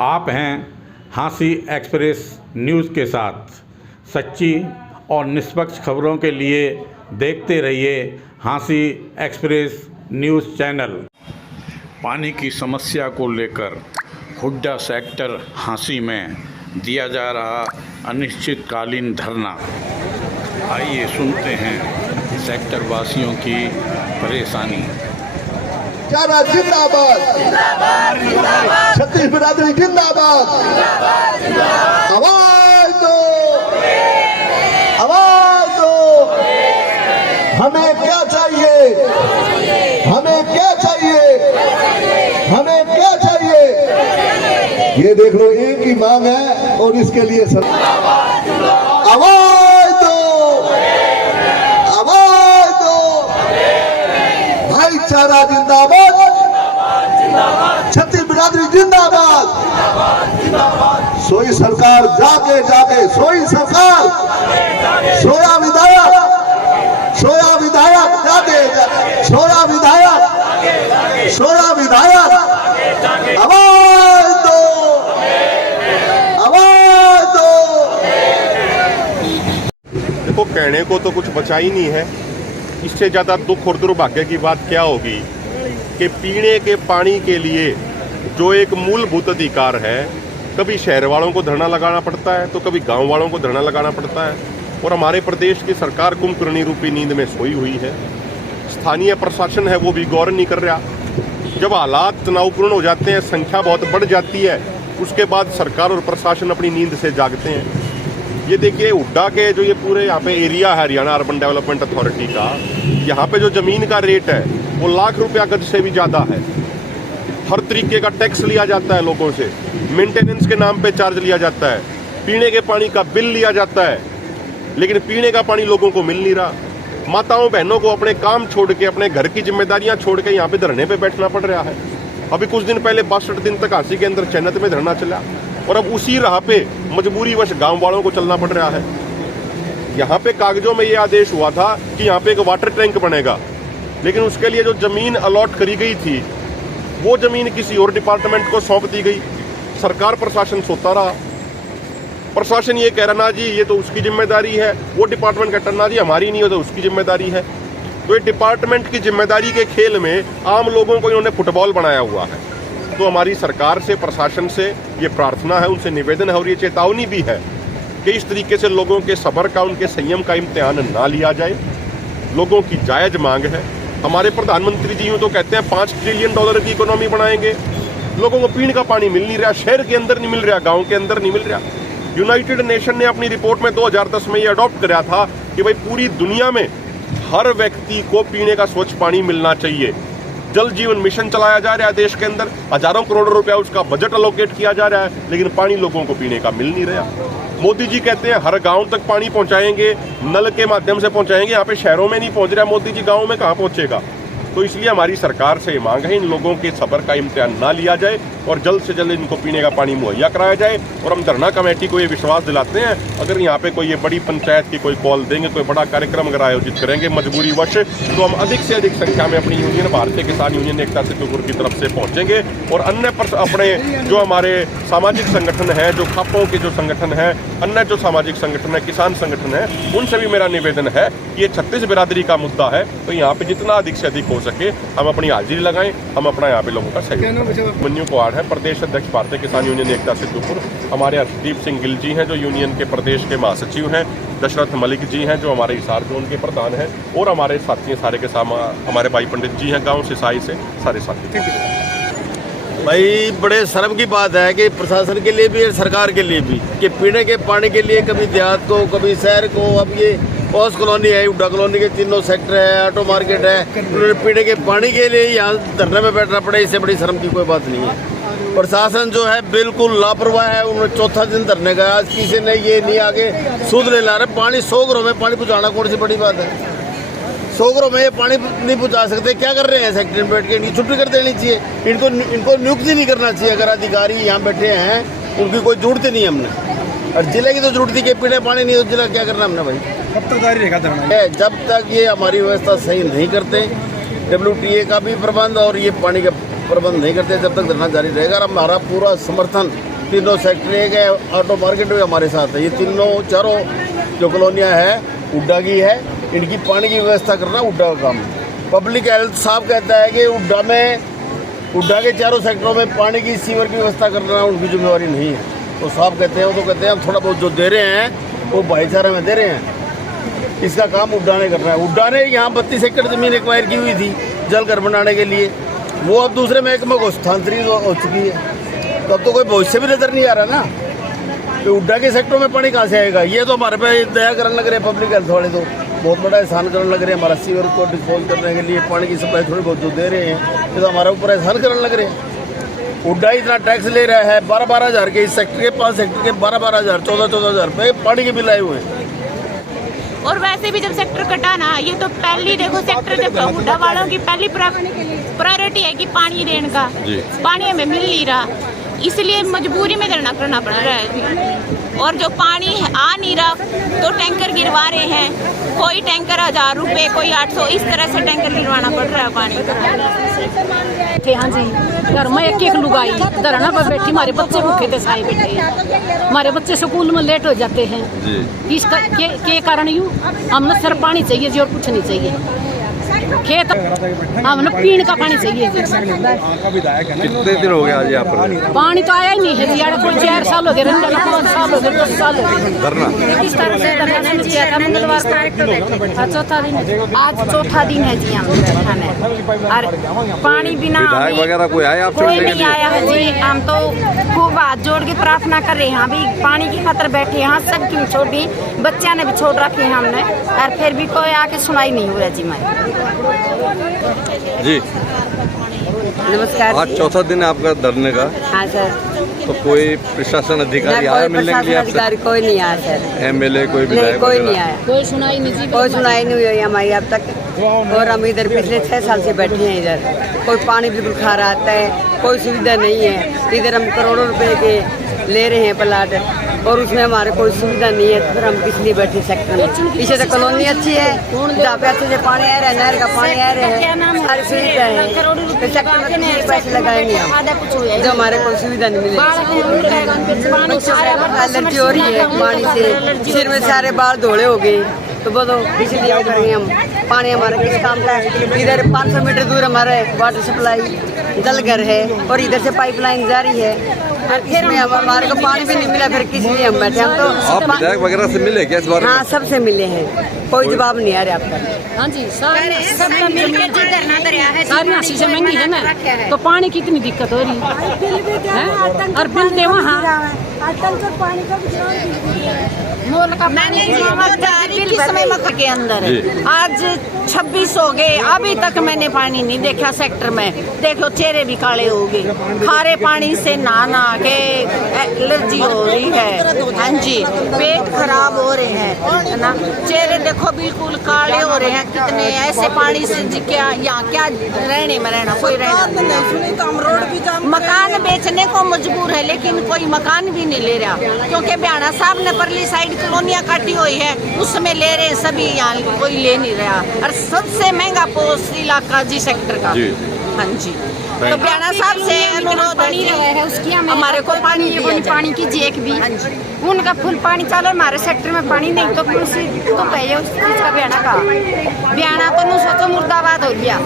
आप हैं हाँसी एक्सप्रेस न्यूज़ के साथ। सच्ची और निष्पक्ष खबरों के लिए देखते रहिए हाँसी एक्सप्रेस न्यूज़ चैनल। पानी की समस्या को लेकर हुड्डा सेक्टर हाँसी में दिया जा रहा अनिश्चितकालीन धरना। आइए सुनते हैं सेक्टर वासियों की परेशानी। चारा जिंदाबाद, छत्तीस बिरादरी जिंदाबाद। आवाज दो, आवाज दो। हमें क्या चाहिए, हमें क्या चाहिए, हमें क्या चाहिए? ये देख लो, एक ही मांग है और इसके लिए आवाज दो, आवाज दो। भाईचारा जिंदाबाद, छत्तीस बिरादरी जिंदाबाद। सोई सरकार जागे जागे, सोई सरकार, सोया विधायक, सोया विधायक जागे जागे, सोया विधायक, सोया विधायक। आवाज दो, आवाज दो। देखो, कहने को तो कुछ बचा ही नहीं है। इससे ज़्यादा दुख और दुर्भाग्य की बात क्या होगी कि पीने के पानी के लिए जो एक मूलभूत अधिकार है, कभी शहर वालों को धरना लगाना पड़ता है तो कभी गांव वालों को धरना लगाना पड़ता है। और हमारे प्रदेश की सरकार कुंभकर्णी रूपी नींद में सोई हुई है। स्थानीय प्रशासन है वो भी गौर नहीं कर रहा। जब हालात तनावपूर्ण हो जाते हैं, संख्या बहुत बढ़ जाती है, उसके बाद सरकार और प्रशासन अपनी नींद से जागते हैं। ये देखिए, हुड्डा के जो ये पूरे यहाँ पे एरिया है हरियाणा अर्बन डेवलपमेंट अथॉरिटी का, यहाँ पे जो ज़मीन का रेट है वो लाख रुपया गज से भी ज़्यादा है। हर तरीके का टैक्स लिया जाता है लोगों से, मेंटेनेंस के नाम पे चार्ज लिया जाता है, पीने के पानी का बिल लिया जाता है, लेकिन पीने का पानी लोगों को मिल नहीं रहा। माताओं बहनों को अपने काम छोड़ के, अपने घर की जिम्मेदारियाँ छोड़ के यहाँ पे धरने पे बैठना पड़ रहा है। अभी कुछ दिन पहले 62 दिन तक हाँसी के अंदर चैनत में धरना चला और अब उसी राह पे मजबूरीवश गांव वालों को चलना पड़ रहा है। यहाँ पे कागजों में ये आदेश हुआ था कि यहाँ पे एक वाटर टैंक बनेगा, लेकिन उसके लिए जो जमीन अलॉट करी गई थी वो जमीन किसी और डिपार्टमेंट को सौंप दी गई। सरकार प्रशासन सोता रहा। प्रशासन ये कह रहा ना जी ये तो उसकी जिम्मेदारी है, वो डिपार्टमेंट कहता ना जी हमारी नहीं हो तो उसकी जिम्मेदारी है। तो ये डिपार्टमेंट की जिम्मेदारी के खेल में आम लोगों को इन्होंने फुटबॉल बनाया हुआ है। तो हमारी सरकार से, प्रशासन से ये प्रार्थना है, उनसे निवेदन है और ये चेतावनी भी है कि इस तरीके से लोगों के सब्र का, उनके संयम का इम्तिहान ना लिया जाए। लोगों की जायज मांग है। हमारे प्रधानमंत्री जी यूँ तो कहते हैं 5 ट्रिलियन डॉलर की इकोनॉमी बनाएंगे। लोगों को पीने का पानी मिल नहीं रहा, शहर के अंदर नहीं मिल रहा, गाँव के अंदर नहीं मिल रहा। यूनाइटेड नेशन ने अपनी रिपोर्ट में 2010 में ये अडॉप्ट कराया था कि भाई पूरी दुनिया में हर व्यक्ति को पीने का स्वच्छ पानी मिलना चाहिए। जल जीवन मिशन चलाया जा रहा है देश के अंदर, हजारों करोड़ रुपया उसका बजट अलोकेट किया जा रहा है, लेकिन पानी लोगों को पीने का मिल नहीं रहा। मोदी जी कहते हैं हर गांव तक पानी पहुंचाएंगे, नल के माध्यम से पहुंचाएंगे। यहाँ पे शहरों में नहीं पहुंच रहा मोदी जी, गाँव में कहाँ पहुंचेगा? तो इसलिए हमारी सरकार से मांग है इन लोगों के सब्र का इम्तिहान ना लिया जाए और जल्द से जल्द इनको पीने का पानी मुहैया कराया जाए। और हम धरना कमेटी को ये विश्वास दिलाते हैं, अगर यहाँ पे कोई ये बड़ी पंचायत की कोई कॉल देंगे, कोई बड़ा कार्यक्रम अगर आयोजित करेंगे मजबूरीवश, तो हम अधिक से अधिक संख्या में अपनी यूनियन भारतीय किसान यूनियन एकता सिद्धपुर की तरफ से पहुँचेंगे और अन्य अपने जो हमारे सामाजिक संगठन है, जो खापों के जो संगठन है, अन्य जो सामाजिक संगठन है, किसान संगठन है, उनसे भी मेरा निवेदन है कि ये छत्तीस बिरादरी का मुद्दा है, तो यहाँ पे जितना अधिक से अधिक हो सके हम अपनी हाजिरी लगाएं, हम अपना यहाँ पे लोगों का सहयोग। मन्यू कुआड़ है, प्रदेश अध्यक्ष भारतीय किसान यूनियन एकता सिद्धपुर। हमारे हर्षदीप सिंह गिल जी हैं जो यूनियन के प्रदेश के महासचिव हैं, दशरथ मलिक जी हैं जो हमारे हिसार जोन के प्रधान हैं, और हमारे साथी सारे के हमारे भाई पंडित जी हैं गाँव सिसाई से, सारे साथी। भाई बड़े शर्म की बात है कि प्रशासन के लिए भी और सरकार के लिए भी कि पीने के पानी के लिए कभी देहात को, कभी शहर को, अब ये पॉस कॉलोनी है, हुड्डा कॉलोनी के तीनों सेक्टर है, ऑटो मार्केट है, उन्होंने पीने के पानी के लिए यहाँ धरने में बैठना पड़े। इससे बड़ी शर्म की कोई बात नहीं है। प्रशासन जो है बिल्कुल लापरवाह है। उन्होंने चौथा दिन धरने का, आज किसी ने ये नहीं आगे सूद ले ला रहे। पानी 100 घरों में पानी पहुँचाना कौन सी बड़ी बात है? 100 घरों में ये पानी नहीं पहुँचा सकते, क्या कर रहे हैं? सेक्टर में बैठ के इनकी छुट्टी कर देनी चाहिए, इनको नियुक्ति नहीं करना चाहिए। अगर अधिकारी यहाँ बैठे हैं उनकी कोई जरूरत नहीं हमने, और जिले की तो जरूरत थी कि पीने पानी नहीं, तो जिला क्या करना हमने भाई? कब तक जारी रहेगा धरना? जब तक ये हमारी व्यवस्था सही नहीं करते, WTA का भी प्रबंध और ये पानी का प्रबंध नहीं करते, जब तक धरना जारी रहेगा। और हमारा पूरा समर्थन तीनों सेक्टर है, ऑटो मार्केट भी हमारे साथ है। ये तीनों चारों जो कॉलोनियाँ हैं हुड्डा की है, इनकी पानी की व्यवस्था करना हुड्डा का काम है। पब्लिक हेल्थ साहब कहता है कि हुड्डा के चारों सेक्टरों में पानी की सीवर की व्यवस्था करना उनकी जिम्मेवारी नहीं है। तो साहब कहते हैं, वो तो कहते हैं हम थोड़ा बहुत जो दे रहे हैं वो भाईचारा में दे रहे हैं, इसका काम हुड्डा ने करना है। हुड्डा ने यहाँ 32 एकड़ जमीन एक्वायर की हुई थी जल घर बनाने के लिए, वो अब दूसरे महकमे को स्थानांतरित हो चुकी है। तो अब तो कोई भविष्य भी नजर नहीं आ रहा ना, तो हुड्डा के सेक्टरों में पानी कहाँ से आएगा। ये तो हमारे पे दया करने लग रहे हैं पब्लिक हेल्थ वाले, तो बहुत बड़ा एहसान करने लग रहे हैं। हमारा सीवर को डिस्पोज करने के लिए पानी की सप्लाई थोड़ी बहुत जो दे रहे हैं, ये तो हमारे ऊपर एहसान करने लग रहे हैं। हुड्डा इतना टैक्स ले रहा है, 12-12 हज़ार के, इस सेक्टर के 5 सेक्टर के 12-12 हज़ार 14-14 हज़ार रुपये पानी के बिल आए हुए हैं। और वैसे भी जब सेक्टर कटा ना, ये तो पहली देखो सेक्टर जब हुड्डा वालों की पहली प्रायोरिटी है कि पानी देने का, पानी हमें मिल नहीं रहा, इसलिए मजबूरी में धरना करना पड़ रहा है। और जो पानी आ नहीं रहा तो टैंकर गिरवा रहे हैं, कोई टैंकर 1000 रुपये, कोई 800, इस तरह से टैंकर गिरवाना पड़ रहा है पानी का। हाँ जी, घर में एक लुगाई धरना पर बैठी, हमारे बच्चे भूखे थे, साए बैठे हैं, हमारे बच्चे स्कूल में लेट हो जाते हैं। इसका के कारण यूँ हमने सिर्फ पानी चाहिए जी और कुछ नहीं चाहिए। खेत हमने पीने का पानी चाहिए जी। कितने दिन हो गए आज यहाँ पर? पानी तो आया ही नहीं है जी, यार कोई 4 साल हो गए, 5 साल हो गए, 10 साल हो गए धरना। इस तरह से धरना किया था मंगलवार को, चौथा दिन आज चौथा दिन है जी हम बैठा में, और पानी बिना विधायक वगैरह कोई आया आपसे? कोई नहीं आया है जी। हम तो खूब हाथ जोड़ के प्रार्थना कर रहे हैं, अभी पानी की खातर बैठे हैं, सब क्यों छोड़ी, बच्चा ने भी छोड़ रखे हैं हमने, और फिर भी कोई आके सुनाई नहीं हो रहा जी। मैं जी नमस्कार। आज चौथा दिन है आपका धरने का। हाँ सर। तो कोई प्रशासन अधिकारी आया मिलने के लिए? अधिकारी कोई नहीं आया सर। एमएलए कोई नहीं, विधायक कोई नहीं आया, कोई सुनाई नहीं जी, कोई सुनाई नहीं हुई हमारी अब तक। और हम इधर पिछले 6 साल से बैठे हैं इधर, कोई पानी बिल्कुल खा रहा है, कोई सुविधा नहीं है। इधर हम करोड़ों रुपए के ले रहे हैं प्लाट, और उसमें हमारे कोई सुविधा नहीं है, तो फिर हम किस लिए बैठे सेक्टर में। पीछे तो कॉलोनी अच्छी है, जहाँ पे अच्छे से पानी आ रहा है, नहर का पानी आ रहा है, सारी सुविधा है, तो सेक्टर में कितने पैसे लगाएंगे हम, जो हमारे कोई सुविधा नहीं मिलेगी। एलर्जी हो रही है पानी से, सिर में सारे बाल धोले हो गए, तो बोलो इसलिए हम करेंगे। हम पानी हमारा किस काम का है। इधर 500 मीटर दूर हमारे वाटर सप्लाई जल घर है, और इधर से पाइपलाइन जारी है, इसमें हमारे को पानी भी नहीं मिला, फिर किस लिए हम बैठे। हम तो आप विधायक वगैरह से मिले क्या इस बार? हाँ, सबसे मिले हैं, कोई जवाब नहीं आ रहा आपका। हाँ जी, सारी हंसी से महंगी है ना, तो पानी की इतनी दिक्कत हो रही है, और बिल दे वहाँ के अंदर आज 26 हो गए, अभी तक मैंने पानी नहीं देखा सेक्टर में। देखो चेहरे भी काले हो गए, खारे पानी से नहा के एलर्जी हो रही है। हाँ जी, पेट खराब हो रहे हैं, है ना, चेहरे देखो बिल्कुल काले हो रहे हैं। कितने ऐसे पानी से जी क्या यहाँ क्या रहने में रहना, कोई रहना नहीं। मकान बेचने को मजबूर है, लेकिन कोई मकान भी नहीं ले रहा, क्योंकि ब्याणा साहब ने परली साइड कॉलोनियाँ काटी हुई है, उसमें ले रहे सभी, यहाँ कोई ले नहीं रहा। और सबसे महंगा पोस्ट इलाका जी सेक्टर का। हाँ जी, तो ब्याणा साहब से अनुरोध है उसकी हमारे को पानी की जेक भी, उनका फुल पानी चालो, हमारे सेक्टर में पानी नहीं, तो उसका ब्याणा का ब्याणा तो सोचो मुर्दाबाद हो गया।